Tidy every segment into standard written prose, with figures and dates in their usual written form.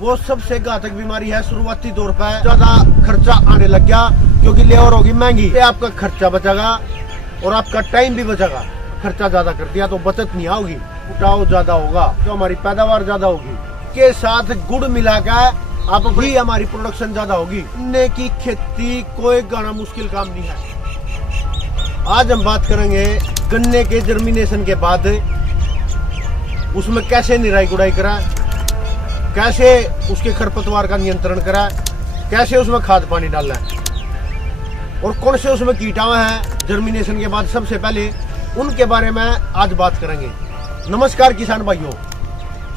वो सबसे घातक बीमारी है। शुरुआती तौर पर ज्यादा खर्चा आने लग गया क्योंकि लेबर होगी महंगी, आपका खर्चा बचेगा और आपका टाइम भी बचेगा। खर्चा ज्यादा कर दिया तो बचत नहीं होगी, उठाव ज्यादा होगा तो हमारी पैदावार ज्यादा होगी। के साथ गुड़ मिलाकर आप भी हमारी प्रोडक्शन ज्यादा होगी। गन्ने की खेती कोई गाना मुश्किल काम नहीं है। आज हम बात करेंगे गन्ने के जर्मिनेशन के बाद उसमें कैसे निराई गुड़ाई करा, कैसे उसके खरपतवार का नियंत्रण करा, कैसे उसमें खाद पानी डालना है और कौन से उसमें कीटाणु हैं जर्मिनेशन के बाद। सबसे पहले उनके बारे में आज बात करेंगे। नमस्कार किसान भाइयों,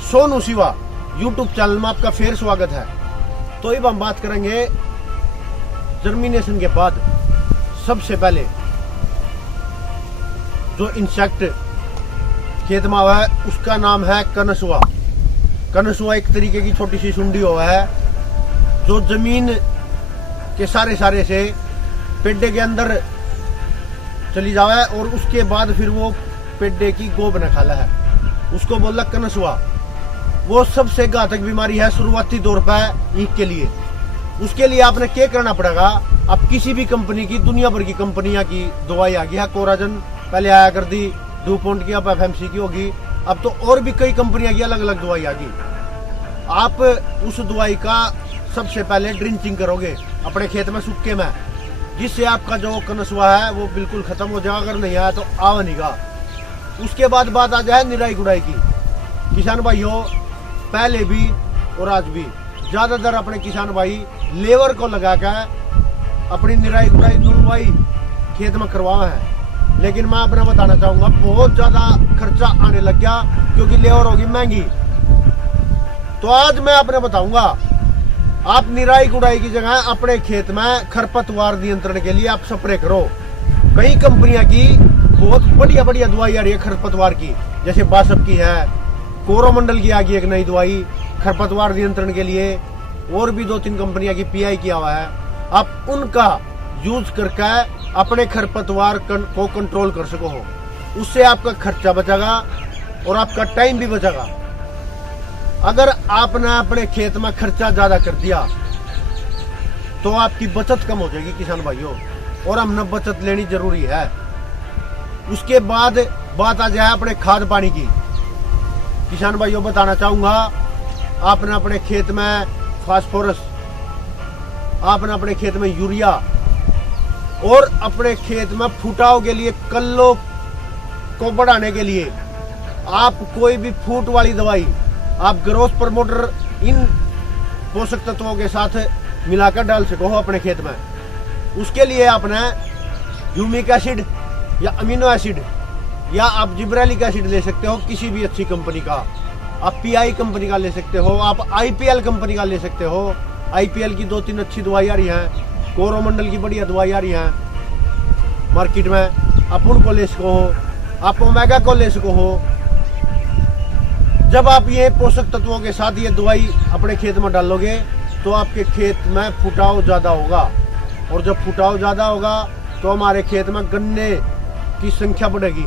सोनू शिवा यूट्यूब चैनल में आपका फिर स्वागत है। तो अब हम बात करेंगे जर्मिनेशन के बाद सबसे पहले जो इंसेक्ट खेत में हुआ है उसका नाम है कनसुआ। कनसुआ एक तरीके की छोटी सी सुंडी हुआ है जो जमीन के सारे से पेड्डे के अंदर चली जावा है और उसके बाद फिर वो पेड्डे की गोब न खाला है, उसको बोला कनसुआ। वो सबसे घातक बीमारी है शुरुआती तौर पर ईख के लिए। उसके लिए आपने क्या करना पड़ेगा, अब किसी भी कंपनी की, दुनिया भर की कंपनियां की दवाई आ गई है। कोराजन पहले आया कर दी, डूपोंट की, अब एफएमसी की होगी, अब तो और भी कई कंपनियां की अलग अलग दवाई आ गई। आप उस दवाई का सबसे पहले ड्रिंचिंग करोगे अपने खेत में सूखे में, जिससे आपका जो कनसुआ है वो बिल्कुल खत्म हो जाएगा। अगर नहीं आया तो आवा नहीं। उसके बाद बात आ जाए निराई गुड़ाई की। किसान भाइयों, पहले भी और आज भी ज्यादातर अपने किसान भाई लेबर को लगाकर अपनी निराई गुड़ाई नुड़वाई खेत में करवा है, लेकिन मैं अपना बताना चाहूंगा बहुत ज्यादा खर्चा आने लग गया क्योंकि लेबर होगी महंगी। तो आज मैं आपने बताऊंगा आप निराई गुड़ाई की जगह अपने खेत में खरपतवार नियंत्रण के लिए आप स्प्रे करो। कई कंपनियां की बहुत बढ़िया बढ़िया दवाई आ रही है खरपतवार की, जैसे बासप की है, कोरोमंडल की आ गई एक नई दवाई खरपतवार नियंत्रण के लिए, और भी 2-3 कंपनियां की पीआई किया हुआ है। आप उनका यूज करके अपने खरपतवार को कंट्रोल कर सको हो, उससे आपका खर्चा बचेगा और आपका टाइम भी बचेगा। अगर आपने अपने खेत में खर्चा ज्यादा कर दिया तो आपकी बचत कम हो जाएगी किसान भाइयों, और हमने बचत लेनी जरूरी है। उसके बाद बात आ जाए अपने खाद पानी की। किसान भाइयों बताना चाहूंगा, आपने अपने खेत में फास्फोरस, आपने अपने खेत में यूरिया और अपने खेत में फुटाव के लिए, कल्लों को बढ़ाने के लिए आप कोई भी फूट वाली दवाई, आप ग्रोथ प्रमोटर इन पोषक तत्वों के साथ मिलाकर डाल सको हो अपने खेत में। उसके लिए आपने ह्यूमिक एसिड या अमीनो एसिड या आप जिब्रेलिक एसिड ले सकते हो किसी भी अच्छी कंपनी का। आप पीआई कंपनी का ले सकते हो, आप आईपीएल कंपनी का ले सकते हो। आईपीएल की 2-3 अच्छी दवाई आ रही हैं, कोरोमंडल की बढ़िया दवाई आ रही हैं मार्केट में, आप उनको ले सको हो, आप ओमेगा को ले सको हो। जब आप ये पोषक तत्वों के साथ ये दवाई अपने खेत में डालोगे तो आपके खेत में फुटाव ज्यादा होगा, और जब फुटाव ज्यादा होगा तो हमारे खेत में गन्ने की संख्या बढ़ेगी,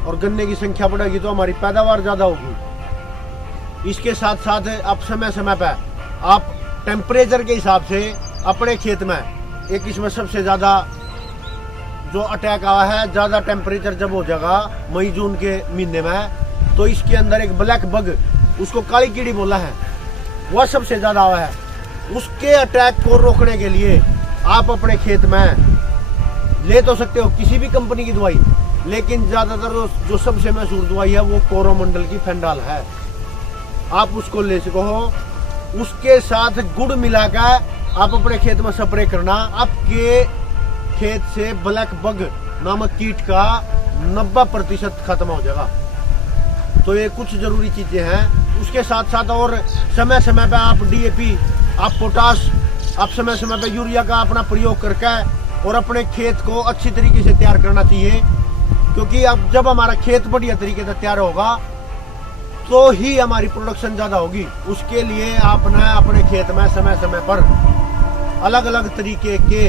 और गन्ने की संख्या बढ़ेगी तो हमारी पैदावार ज्यादा होगी। इसके साथ साथ आप समय समय पर आप टेम्परेचर के हिसाब से अपने खेत में, एक इसमें सबसे ज्यादा जो अटैक आया है, ज्यादा टेम्परेचर जब हो जाएगा मई जून के महीने में, तो इसके अंदर एक ब्लैक बग, उसको काली कीड़ी बोला है, वह सबसे ज्यादा आया है। उसके अटैक को रोकने के लिए आप अपने खेत में ले तो सकते हो किसी भी कंपनी की दवाई, लेकिन ज्यादातर जो सबसे मशहूर दवाई है वो कोरोमंडल की फेंडाल है, आप उसको ले सको हो। उसके साथ गुड़ मिलाकर आप अपने खेत में स्प्रे करना, आपके खेत से ब्लैक बग नामक कीट का 90% खत्म हो जाएगा। तो ये कुछ जरूरी चीजें हैं। उसके साथ साथ और समय समय पे आप डीएपी, आप पोटाश, आप समय समय पे यूरिया का अपना प्रयोग करके और अपने खेत को अच्छी तरीके से तैयार करना चाहिए, क्योंकि अब जब हमारा खेत बढ़िया तरीके से तैयार होगा तो ही हमारी प्रोडक्शन ज्यादा होगी। उसके लिए आपने अपने खेत में समय समय पर अलग अलग तरीके के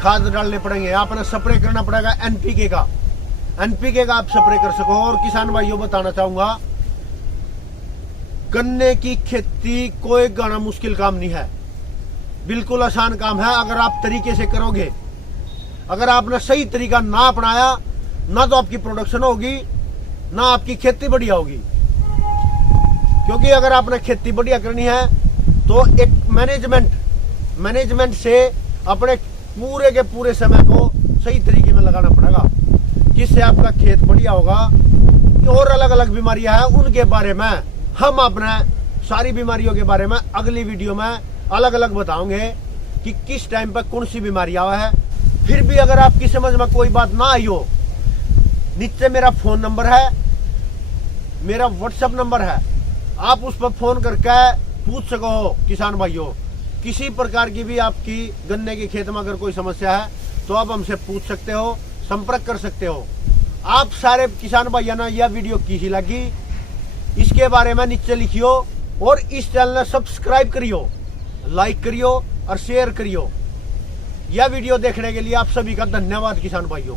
खाद डालने पड़ेंगे। आपने स्प्रे करना पड़ेगा एनपीके का आप स्प्रे कर सको। और किसान भाइयों बताना चाहूंगा, गन्ने की खेती कोई गाना मुश्किल काम नहीं है, बिल्कुल आसान काम है अगर आप तरीके से करोगे। अगर आपने सही तरीका ना अपनाया ना तो आपकी प्रोडक्शन होगी ना आपकी खेती बढ़िया होगी। क्योंकि अगर आपने खेती बढ़िया करनी है तो एक मैनेजमेंट से अपने पूरे के पूरे समय को सही तरीके में लगाना पड़ेगा, जिससे आपका खेत बढ़िया होगा। और अलग अलग बीमारियां हैं उनके बारे में हम अपने सारी बीमारियों के बारे में अगली वीडियो में अलग अलग बताओगे कि किस टाइम पर कौन सी बीमारी आवा है। फिर भी अगर आपकी समझ में कोई बात ना आई हो, नीचे मेरा फोन नंबर है, मेरा व्हाट्सएप नंबर है, आप उस पर फोन करके पूछ सको किसान भाइयों। किसी प्रकार की भी आपकी गन्ने के खेत में अगर कोई समस्या है तो आप हमसे पूछ सकते हो, संपर्क कर सकते हो। आप सारे किसान भाइयों ने यह वीडियो कैसी लगी इसके बारे में नीचे लिखियो और इस चैनल सब्सक्राइब करियो, लाइक करियो और शेयर करियो। यह वीडियो देखने के लिए आप सभी का धन्यवाद किसान भाइयों।